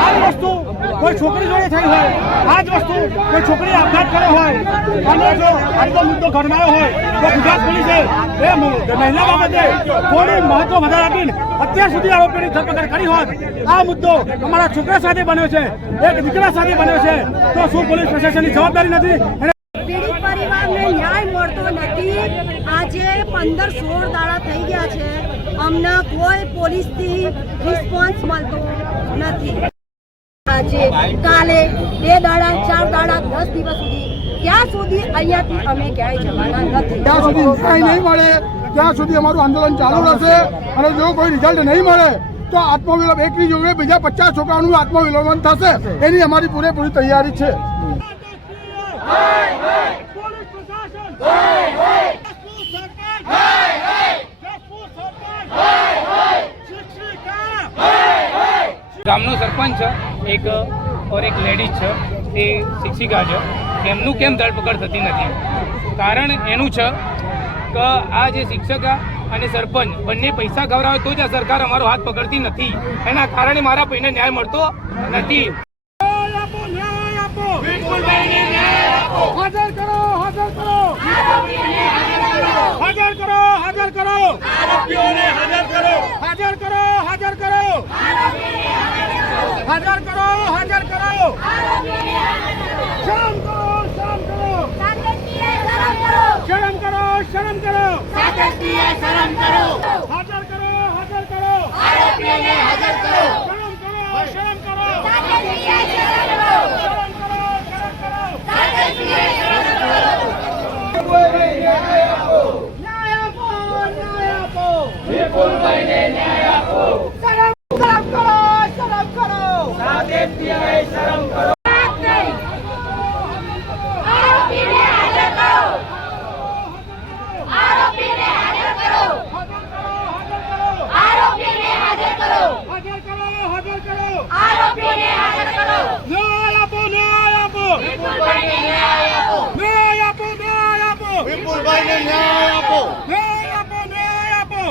આ વસ્તુ કોઈ છોકરી જોડે થઈ હોય, આ જ વસ્તુ કોઈ છોકરી આપઘાત કર્યો હોય. અને જો આટલો મુદ્દો ઘડનારો હોય, તો ગુજરાત પોલીસે એ મહિલા બાબતે થોડી મહત્વ વધારે આપીને અત્યાર સુધી આરોપીની ધરપકડ કરી હોત. આ મુદ્દો અમારા છોકરા સાથે બન્યો છે, એક દીકરા સાથે બન્યો છે. તો શું પોલીસ પ્રશાસનની જવાબદારી નથી? પરિવારને ન્યાય મળતો નથી. આજે પંદર સોળ દાડા થઈ ગયા છે. અમને કોઈ પોલીસથી રિસ્પોન્સ મળતો નથી. આજે કાલે બે દાડા ચાર દાડા દસ દિવસ સુધી. ત્યાં સુધી અહીંયાથી અમે ક્યાંય જવાના નથી. ત્યાં સુધી ન્યાય નહીં મળે ત્યાં સુધી અમારું આંદોલન ચાલુ રહેશે અને જો કોઈ રિઝલ્ટ નહીં મળે તો આત્મવિલોપ એકની જોડે બીજા પચાસ છોકરાઓનું આત્મવિલોપન થશે. એની અમારી પૂરેપૂરી તૈયારી છે. ગામનો સરપંચ છે. એક ઓર એક લેડીઝ છે તે શિક્ષિકા છે. એમનું કેમ ધરપકડ થતી નથી? કારણ એનું છે કે આ જે શિક્ષક અને સરપંચ બંને પૈસા ખવડાવે તો જ આ સરકાર અમારો હાથ પકડતી નથી. એના કારણે મારા ભાઈને ન્યાય મળતો નથી. હાજર કરો હાજર કરો. હાજર કરો. હાજર કરો હાજર કરો. હાજર કરો હાજર કરો. હાજર કરો હાજર કરો. શરમ કરો શરમ કરો. શરમ કરો શરમ કરો. હાજર કરો હાજર કરો. હાજર કરો શરમ કરો શરમ કરો ન્યાય આપો ન્યાય આપો વિપુલભાઈને ન્યાય આપો શરમ શરમ કરો શરમ કરો શરમ કરો હાજર કરો હાજર કરો ન્યાય આપો ન્યાય આપો ન્યાય આપો ન્યાય આપો વિપુલભાઈને ન્યાય આપો ન્યાય આપો ન્યાય આપો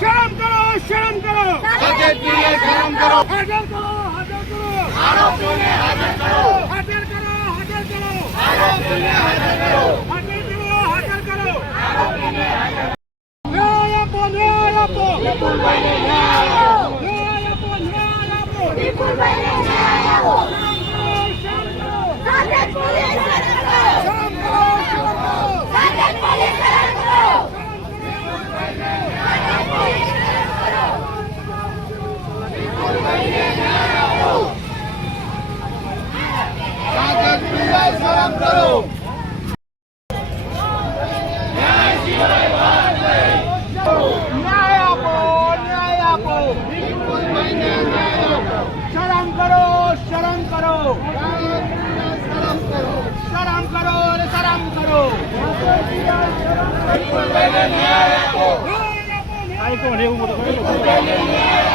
શરમ કરો શરમ કરો હાજર કરો હાજર કરો હાજર કરો આરોપીઓને હાજર કરો હાજર કરો હાજર કરો આરોપીઓને હાજર કરો હાજર કરો હાજર કરો ન્યાય આપો ન્યાય આપો વિપુલભાઈને ન્યાય આપો ન્યાય આપો ન્યાય આપો વિપુલભાઈને ન્યાય આપો શરમ કરો શરમ કરો શરમ કરો ન્યાય આપો ન્યાય આપો શરમ કરો શરમ કરો શરમ કરો અને શરમ કરો શરમ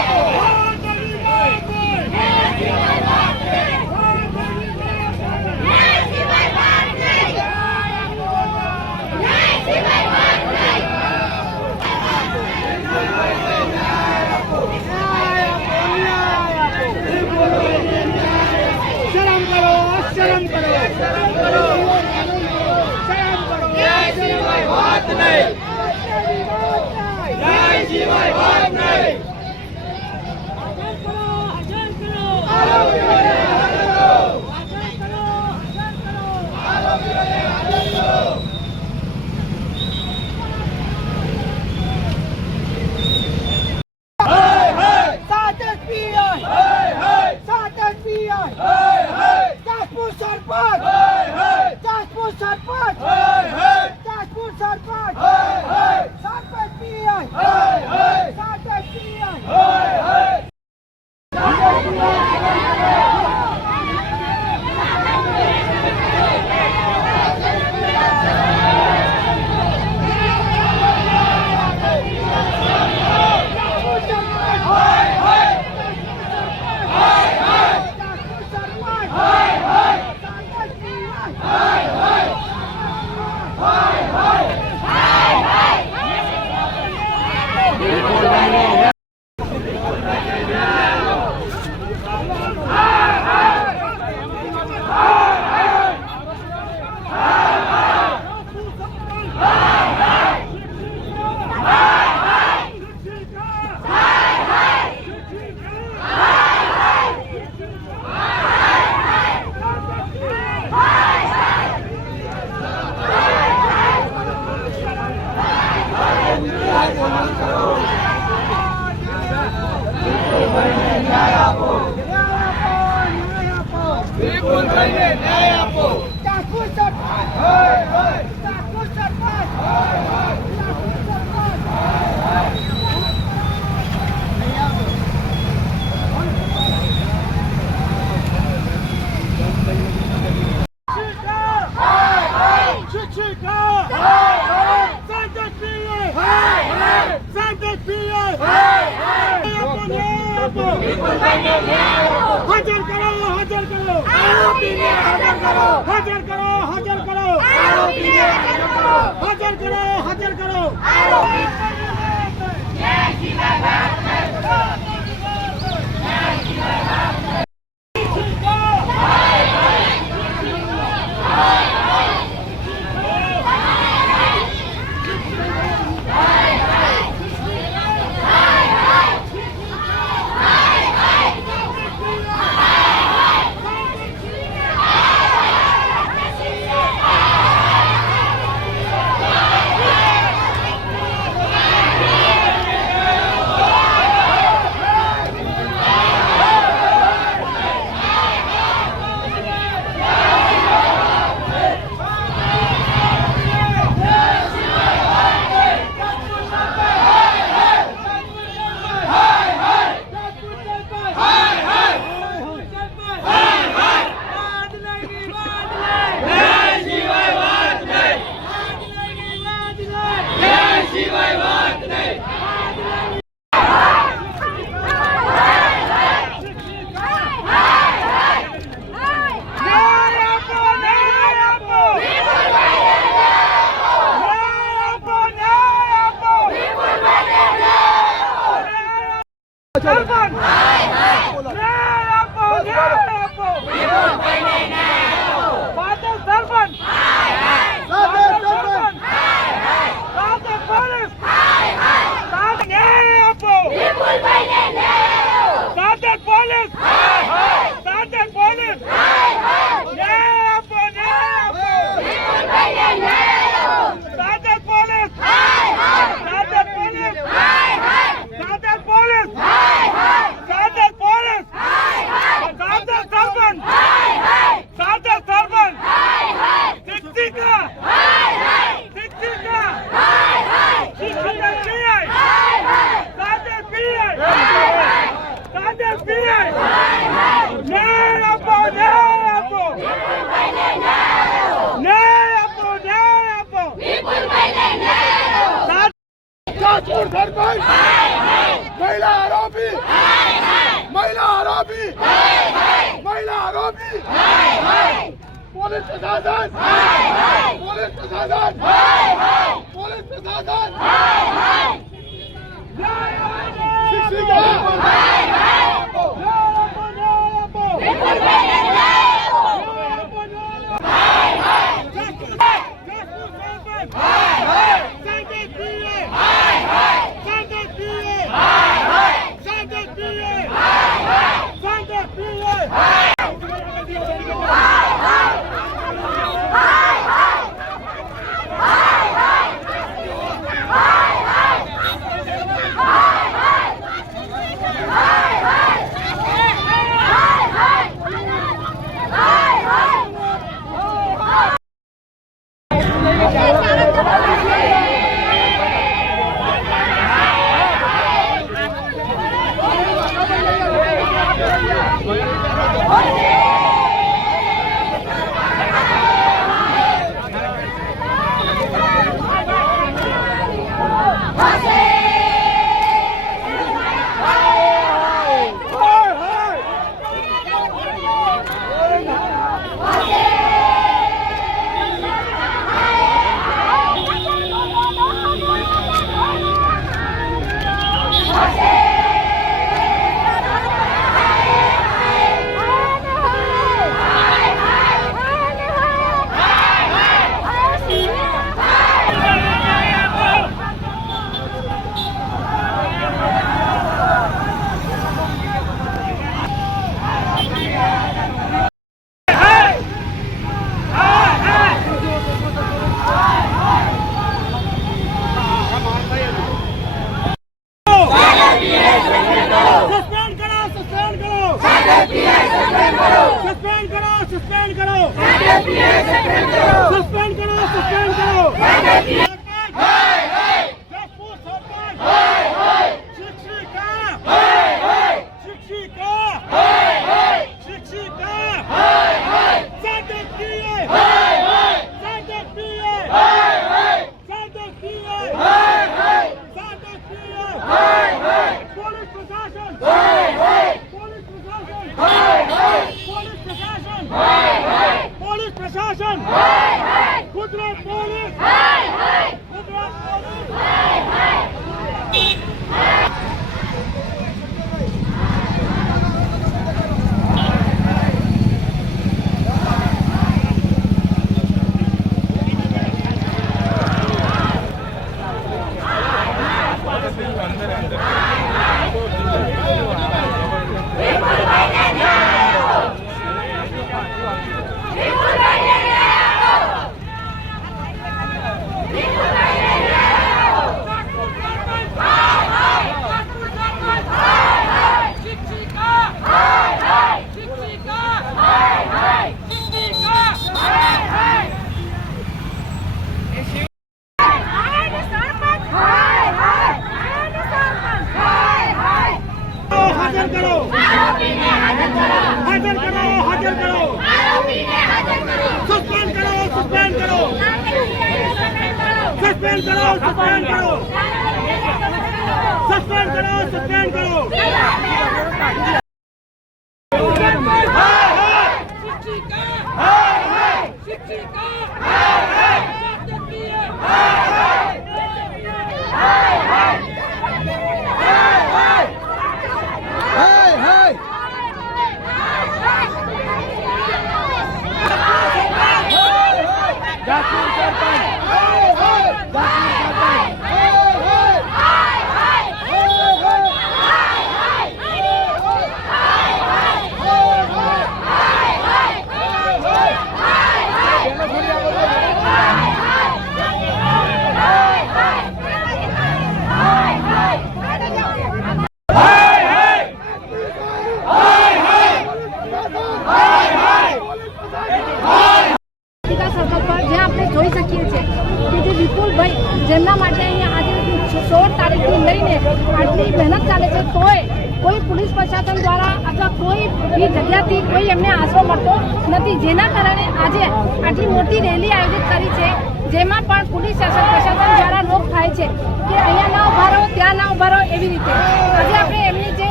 મહેનત ચાલે છે, તોય કોઈ પોલીસ પ્રશાસન દ્વારા અથવા કોઈ બી જગ્યાથી કોઈ એમને આશરો મળતો નથી. જેના કારણે આજે આટલી મોટી રેલી આયોજિત કરી છે, જેમાં પણ પોલીસ શાસન પ્રશાસન દ્વારા રોક થાય છે કે અહીંયા ના ઊભા રહો, ત્યાં ના ઊભા રહો એવી રીતે. આજે આપણે એમની જે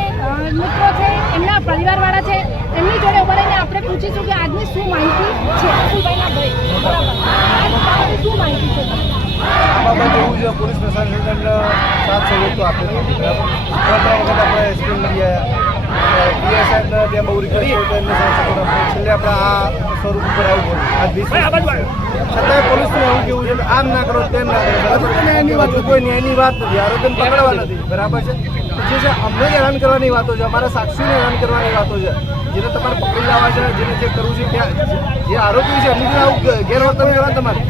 મિત્રો છે, એમના પરિવારવાળા છે, એમની જોડે ઊભા રહીને આપણે પૂછીશું કે આજની શું માહિતી છે. શું માહિતી છે? આ બાબતે એવું છે પોલીસ પ્રશાસનને સાથ સહયોગ તો આપે ત્રણ ત્રણ વખત આપણે એસપી ગયા આવ્યા. પીએસઆઈને ત્યાં બહુ રિક્વેસ્ટ સાથે તો એમને છેલ્લે આપણે આ સ્વરૂપ ઉપર આવ્યું આ વીસ છતાંય પોલીસને એવું કેવું છે કે આમ ના કરો તેમ ના કરો. બરાબર? છે વાત કોઈ ન્યાયની વાત નથી. આરોગ્ય પકડવા નથી. બરાબર છે? જે છે અમને જ હેરાન કરવાની વાતો છે અમારા સાક્ષીને હેરાન કરવાની વાતો છે. જેને તમારે પકડી લાવવા છે જેને જે કરવું છે ત્યાં જે આરોપી છે એમની આવું ગેરવર્તન કરવા તમારે.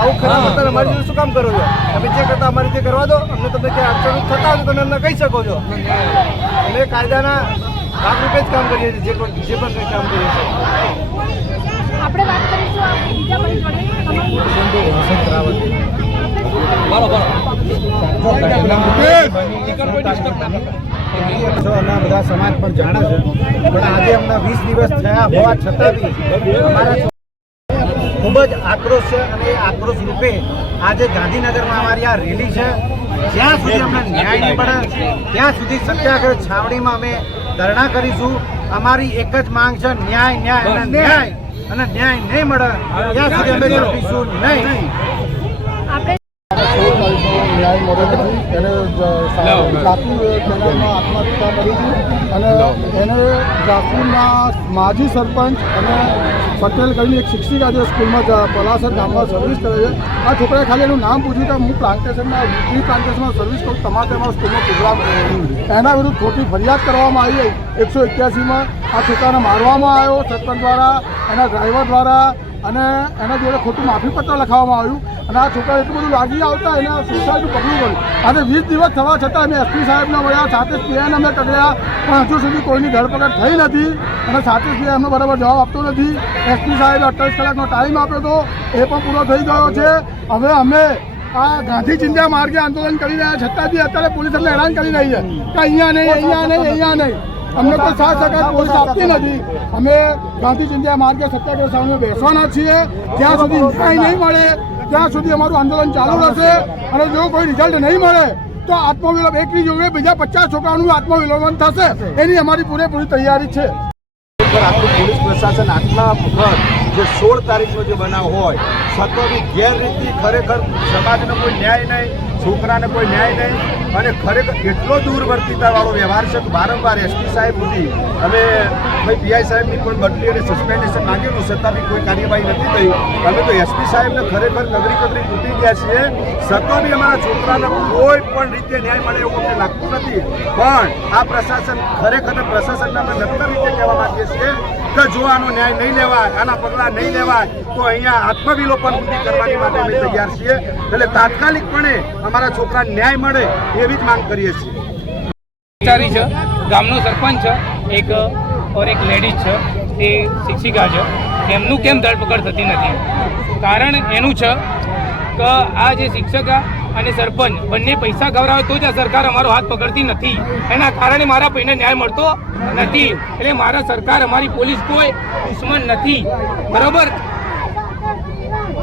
આવું ખરાબ વર્તન અમારી જોડે શું કામ કરો છો? તમે જે કરતા અમારી જે કરવા દો અમને તમે ક્યાં અડચણ થતા હોય તમે અમને કહી શકો છો. અમે કાયદાના ભાગરૂપે જ કામ કરીએ છીએ જે પણ જે પણ કામ કરીએ છીએ. આપણે વાત કરીશું આ બીજા ભાઈ તમારું બધા સમાજ પણ જાણે છે, પણ આજે અમને વીસ દિવસ થયા હોવા છતાં બી ખૂબ જ આક્રોશ છે અને આક્રોશ રૂપે આજે ગાંધીનગરમાં અમારી આ રેલી છે. જ્યાં સુધી અમને ન્યાય નહીં મળે ત્યાં સુધી સત્યાગ્રહ છાવણીમાં અમે ધરણા કરીશું. અમારી એક જ માંગ છે, ન્યાય ન્યાય અને ન્યાય. અને ન્યાય નહીં મળે, ત્યાં સુધી અમે ઝડપીશું નહીં. નથી એને જાફી કેનાલમાં આત્મહત્યા કરી હતી અને એને જાફીના માજી સરપંચ અને પટેલ કરીને એક શિક્ષિકા જે સ્કૂલમાં પલાસર ગામમાં સર્વિસ કરે છે. આ છોકરાએ ખાલી એનું નામ પૂછ્યું કે હું પ્લાન્ટેશનમાં વીકલી પ્લાન્ટેશનમાં સર્વિસ કરું તમારે તમારા સ્કૂલમાં પ્રોગ્રામ એના વિરુદ્ધ ખોટી ફરિયાદ કરવામાં આવી. એકસો એક્યાસીમાં આ છોકરાને મારવામાં આવ્યો સરપંચ દ્વારા એના ડ્રાઈવર દ્વારા અને એના જોડે ખોટું માફીપત્ર લખાવવામાં આવ્યું. અને આ છોકરા એટલું બધું લાગી આવતા એને સુસાઇડનું પગલું પડ્યું. આજે વીસ દિવસ થવા છતાં અમે એસપી સાહેબને મળ્યા સાથે પીઆઈને અમે પકડ્યા પણ હજુ સુધી કોઈની ધરપકડ થઈ નથી. અને સાથે પીઆઈ અમને બરાબર જવાબ આપતો નથી. એસપી સાહેબે અઠ્યાવીસ કલાકનો ટાઈમ આપ્યો હતો. એ પણ પૂરો થઈ ગયો છે. હવે અમે આ ગાંધી ચિંતા માર્ગે આંદોલન કરી રહ્યા, છતાં બી અત્યારે પોલીસ એટલે હેરાન કરી રહી છે. કે અહીંયા નહીં અહીંયા નહીં અહીંયા નહીં. અમને કોઈ સાથ સહકાર પોલીસ આપતી નથી. અમે ગાંધી ચિંતા માર્ગે સત્યાગ્રહ સામે બેસવાના છીએ. જ્યાં સુધી ન્યાય નહીં મળે, ત્યાં સુધી અમારું આંદોલન ચાલુ રહેશે. અને જો કોઈ રિઝલ્ટ નહીં મળે, તો આત્મવિલોપ એકની જોડે બીજા પચાસ છોકરાઓનું આત્મવિલોપન થશે. એની અમારી પૂરેપૂરી તૈયારી છે. આપણું પોલીસ પ્રશાસન આટલા વખત જે સોળ તારીખનો જે બનાવ હોય છતાં ગેરરીતિ ખરેખર સમાજનો કોઈ ન્યાય નહીં. છોકરાને કોઈ ન્યાય નહીં. અને ખરેખર એટલો દૂરવર્તિતાવાળો વ્યવહાર છે કે વારંવાર એસપી સાહેબ સુધી અમે ભાઈ પીઆઈ સાહેબની પણ બદલી અને સસ્પેન્ડેશન માંગેલું છતાં બી કોઈ કાર્યવાહી નથી થઈ. અમે તો એસપી સાહેબને ખરેખર કગરી કગરી તૂટી ગયા છીએ. છતાં અમારા છોકરાને કોઈ પણ રીતે ન્યાય મળે એવું અમને લાગતું નથી. પણ આ પ્રશાસન ખરેખર પ્રશાસનને અમે નક્કર રીતે કહેવા માંગીએ છીએ કે જો આનો ન્યાય નહીં લેવાય, આના પગલાં નહીં લેવાય, તો અહીંયા આત્મવિલોપન સુધી કરવાની માટે અમે તૈયાર છીએ. એટલે તાત્કાલિકપણે અમારા છોકરાને ન્યાય મળે એવી જ માંગ કરીએ છીએ. વિચારી છે, ગામનો સરપંચ છે, એક, ઓર એક લેડીઝ છે, તે શિક્ષિકા છે. એમનું કેમ ધરપકડ થતી નથી? કારણ એનું છે કે આ જે શિક્ષકા અને સરપંચ બંને પૈસા ગવરાવે તો જ આ સરકાર અમારો હાથ પકડતી નથી. એના કારણે મારા ભાઈને ન્યાય મળતો નથી. એટલે મારા સરકાર, અમારી પોલીસ કોઈ દુશ્મન નથી. બરોબર?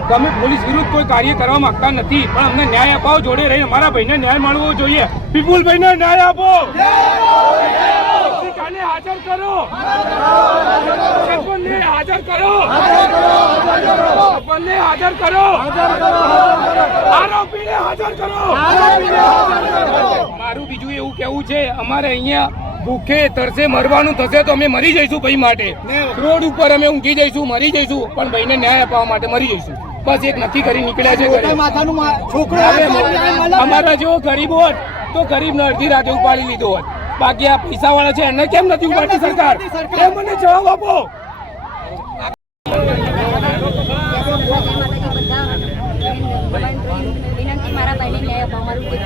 તમે પોલીસ વિરુદ્ધ કોઈ કાર્ય કરવા માંગતા નથી, પણ અમને ન્યાય અપાવો, જોડે રહીને અમારા ભાઈને ન્યાય મળવો જોઈએ. વિપુલભાઈને ન્યાય આપો. હાજર કરો. હાજર કરો. બંને હાજર કરો. આરોપીને હાજર કરો. મારું બીજું એવું કેવું છે, અમારે અહીંયા ભૂખે તરસે મરવાનું થશે તો અમે મરી જઈશું ભાઈ માટે. રોડ ઉપર અમે ઊંઘી જઈશું, મરી જઈશું, પણ ભાઈને ન્યાય અપાવવા માટે મરી જઈશું. બસ એક નક્કી કરી નીકળ્યા છે અમારા જેવો ગરીબ હોત તો ગરીબને અડધી રાતે ઉપાડી લીધો હોત બાકી આ પૈસા વાળા છે એને કેમ નથી ઉપાડતી સરકાર? એ મને જવાબ આપો.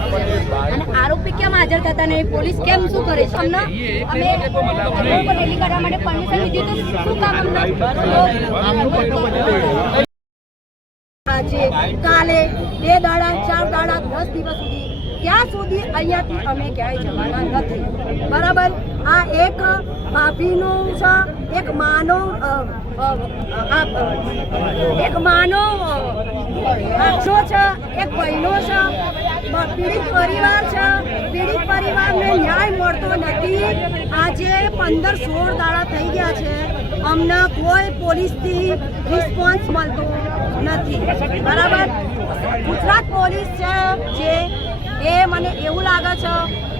આરોપી કેમ હાજર થતા નહીં? પોલીસ કેમ શું કરે છે? અમને અમે રેલી કરવા માટે પરમિશન લીધી તો શું કામ અમને? આજે કાલે બે દાડા ચાર દાડા દસ દિવસ સુધી ત્યાં સુધી અહીંયાથી અમે ક્યાંય જવાના નથી. બરાબર? આ એક ભાભીનું છે એક માનો એક માનો અ, છે એક બહેનો છે. પીડિત પરિવાર છે. પીડિત પરિવારને ન્યાય મળતો નથી. આજે પંદર સોળ દાડા થઈ ગયા છે. અમને કોઈ પોલીસથી રિસ્પોન્સ મળતો નથી. બરાબર? ગુજરાત પોલીસ છે જે એ મને એવું લાગે છે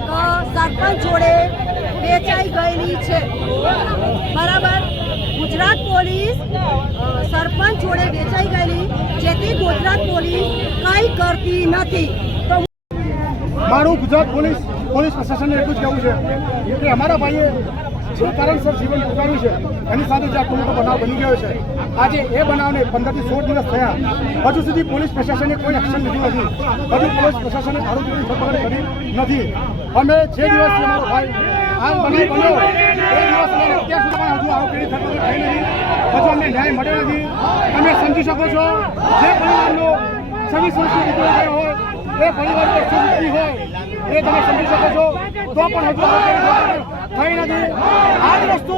કે સરપંચ જોડે વેચાઈ ગયેલી છે. બરાબર? ગુજરાત પોલીસ સરપંચ જોડે વેચાઈ ગયેલી, જેથી ગુજરાત પોલીસ કંઈ કરતી નથી. તો મારું ગુજરાત પોલીસ પોલીસ પ્રશાસનને એટલું જ કહેવું છે કે અમારા ભાઈએ જે કારણસર જીવન ટૂંકાયું છે, એની સાથે જે આ ટૂંકો બનાવ બની ગયો છે. આજે એ બનાવને પંદરથી સોળ દિવસ થયા. હજુ સુધી પોલીસ પ્રશાસને કોઈ એક્શન લીધું નથી. હજુ પોલીસ પ્રશાસને આરોપીની ધરપકડ કરી નથી. અમે જે દિવસથી અમારો ભાઈ આ બનાવ બન્યો, એ દિવસ અત્યાર સુધી હજુ આરોપીની ધરપકડ થઈ નથી. હજુ અમને ન્યાય મળ્યો નથી. તમે સમજી શકો છો, જે પરિવારનો સવી હોય, એ પરિવાર પર હોય, એ તમે સમજી શકો છો. તો પણ થઈ નથી. આ જ વસ્તુ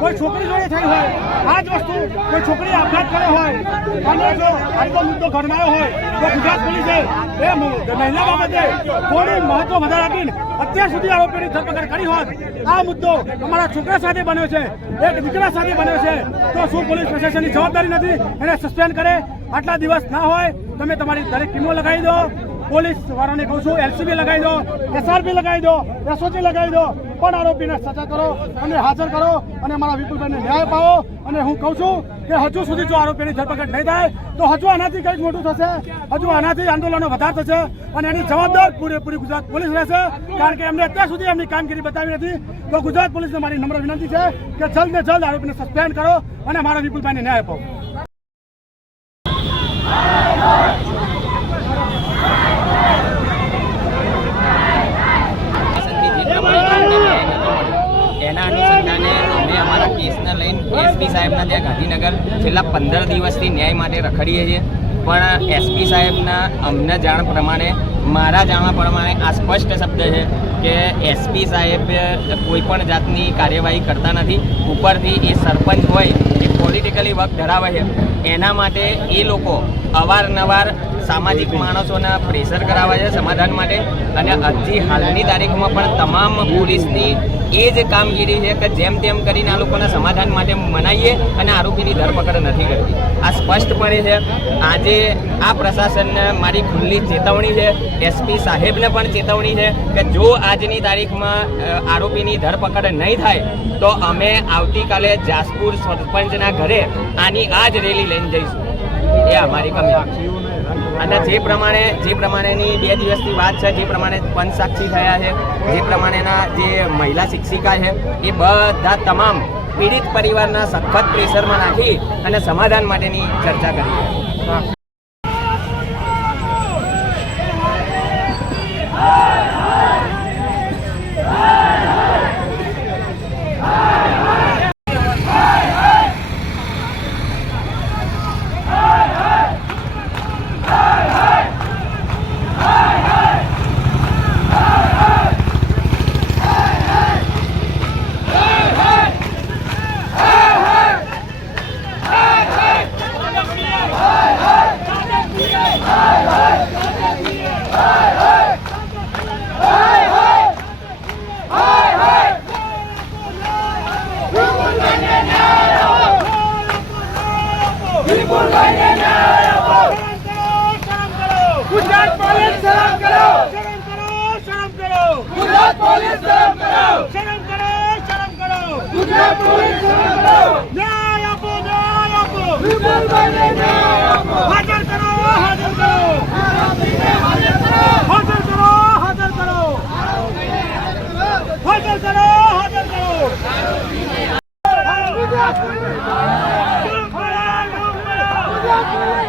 કોઈ છોકરી જોડે થઈ હોય આ જ વસ્તુ કોઈ છોકરી આપઘાત કર્યો હોય, અને જો આટલો મુદ્દો ગરમાયો હોય, તો ગુજરાત પોલીસે એ મહિલા બાબતે થોડી મહત્વ વધારે આપીને અત્યાર સુધી આરોપીની ધરપકડ કરી હોત. આ મુદ્દો અમારા છોકરા સાથે બન્યો છે, એક દીકરા સાથે બન્યો છે. તો શું પોલીસ પ્રશાસનની જવાબદારી નથી? એને સસ્પેન્ડ કરે. આટલા દિવસ ના હોય, તમે તમારી દરેક ટીમો લગાવી દો. પોલીસ વાળાને કહું છું, એલસીબી લગાવી દો, એસઆરપી લગાવી દો, એસઓજી લગાવી દો. પણ આરોપીને સજા કરો અને હાજર કરો અને મારા વિપુલભાઈને ન્યાય અપાવો અને હું કહું છું કે હજુ સુધી જો આરોપીની ધરપકડ નહીં થાય, તો હજુ આનાથી કંઈક મોટું થશે. હજુ આનાથી આંદોલનો વધારે થશે અને એની જવાબદાર પૂરેપૂરી ગુજરાત પોલીસ રહેશે. કારણ કે એમને અત્યાર સુધી એમની કામગીરી બતાવી નથી. તો ગુજરાત પોલીસને મારી નમ્ર વિનંતી છે કે જલ્દ ને જલ્દ આરોપીને સસ્પેન્ડ કરો અને મારા વિપુલભાઈને ન્યાય અપાવો એના અનુસંધાને અમે અમારા કેસને લઈને એસપી સાહેબના ત્યાં ગાંધીનગર છેલ્લા પંદર દિવસથી ન્યાય માટે રખડીએ છીએ. પણ એસપી સાહેબના અમને જાણ પ્રમાણે, મારા જાણવા પ્રમાણે આ સ્પષ્ટ શબ્દ છે કે એસપી સાહેબ કોઈ પણ જાતની કાર્યવાહી કરતા નથી. ઉપરથી એ સરપંચ હોય, એ પોલિટિકલી વર્ક ધરાવે છે. એના માટે એ લોકો અવારનવાર સામાજિક માણસોના પ્રેશર કરાવે છે સમાધાન માટે. અને હજી હાલની તારીખમાં પણ તમામ પોલીસની એ જ કામગીરી છે કે જેમ તેમ કરીને આ લોકોને સમાધાન માટે મનાઈએ અને આરોપીની ધરપકડ નથી કરતી આ સ્પષ્ટપણે છે, આજે આ પ્રશાસનને મારી ખુલ્લી ચેતવણી છે, એસપી સાહેબને પણ ચેતવણી છે કે જો આજની તારીખમાં આરોપીની ધરપકડ નહીં થાય, તો અમે આવતીકાલે જાસપુર સરપંચના ઘરે આની આ જ રેલી લઈને જઈશું. એ અમારી કમી. અને જે પ્રમાણે, જે પ્રમાણેની બે દિવસની વાત છે, જે પ્રમાણે પંચસાક્ષી થયા છે, જે પ્રમાણેના જે મહિલા શિક્ષિકા છે, એ બધા તમામ પીડિત પરિવારના સખત પ્રેશરમાં નાખી અને સમાધાન માટેની ચર્ચા કરી ગુજરાત પોલીસ શરમ કરો શરમ કરો શરમ કરો ગુજરાત પોલીસ શરમ કરો શરમ કરો શરમ કરો ગુજરાત પોલીસ શરમ કરો ન્યાય આપો ન્યાય આપો વિપુલભાઈને ન્યાય આપો હાજર કરો હાજર કરો હાજર કરો હાજર કરો હાજર કરો હાજર કરો હાજર કરો ગુજરાત પોલીસ શરમ કરો ગુજરાત પોલીસ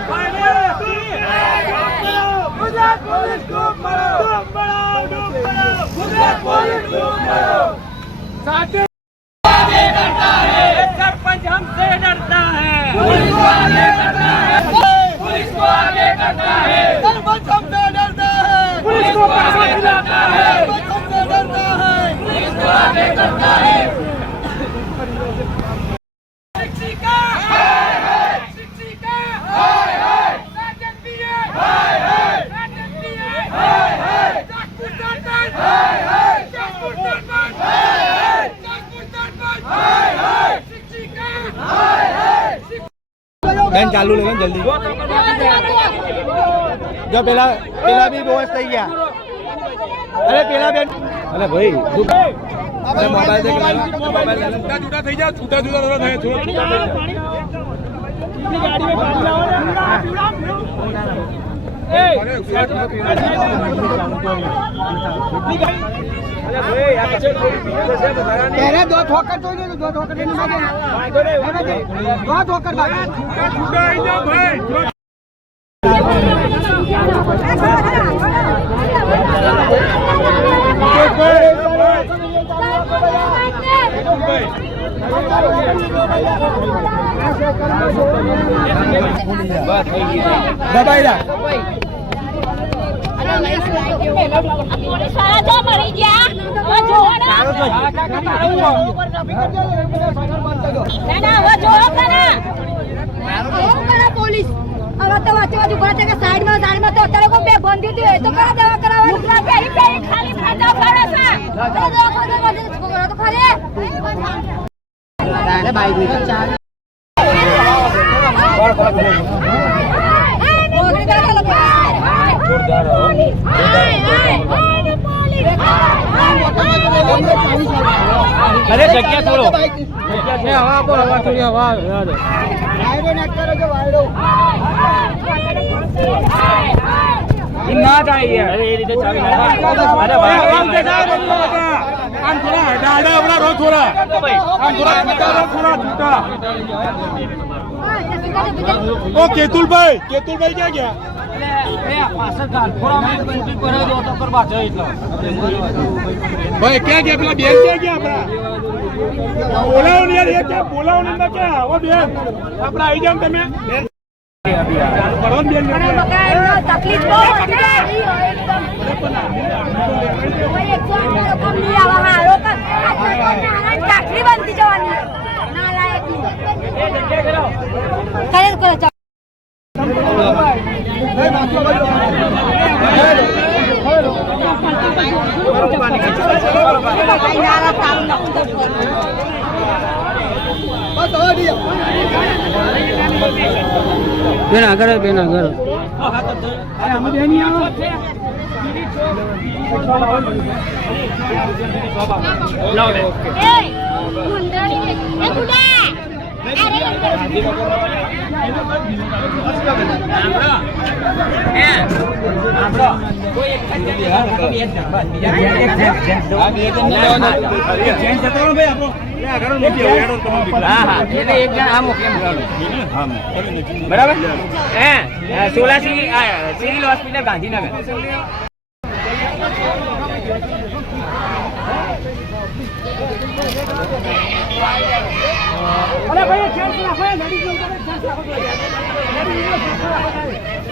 ગુજરાત પોલીસ ડૂબ મરો ડૂબ મરો ડૂબ મરો ગુજરાત જો પેલા પેલા બી બોસ થઈ ગયા. અરે પેલા બેન અરે ભાઈ અરે મોબાઈલ દે મોબાઈલ દે છૂટા છૂટા થઈ જાય છૂટા છૂટા થાય પહેલે દો ઠોકર જોઈ લેજો દો ઠોકર ભાઈ દબાઈ રાખ પોલીસ હવે તો તો ખરે અરે જગ્યા છોડો હવા આપો હવા થોડી હવા વાયરો નાખ કરો જો વાયરો ના જાય અરે એ રીતે ચાવી ના અરે ભાઈ આમ થોડા હેડા હેડા હમણાં રો થોડા. આમ થોડા છૂટા રો થોડા છૂટા ઓ કેતુલભાઈ કેતુલભાઈ ક્યાં ગયા? ભાઈ ક્યાં ગયા? પેલા બેન ક્યાં ગયા આપણા? બોલાવો ને યાર એ બોલાવો ને અંદર આવો બેન. આવી જાવ તમે. તકલીફ બહુ ભાઈ એકસો આઠ રકમ નહીં આવા હારો કર આ નાના ચાકરી બનતી જવાની નાલાયકની કરે કરો ચાલો એ મુંડળી એ બરાબર હે. સોલાસી સિવિલ હોસ્પિટલ ગાંધીનગર અરે ભાઈ ચેન્જ રાખો ગાડી જો ચેન્જ રાખો. પરિવાર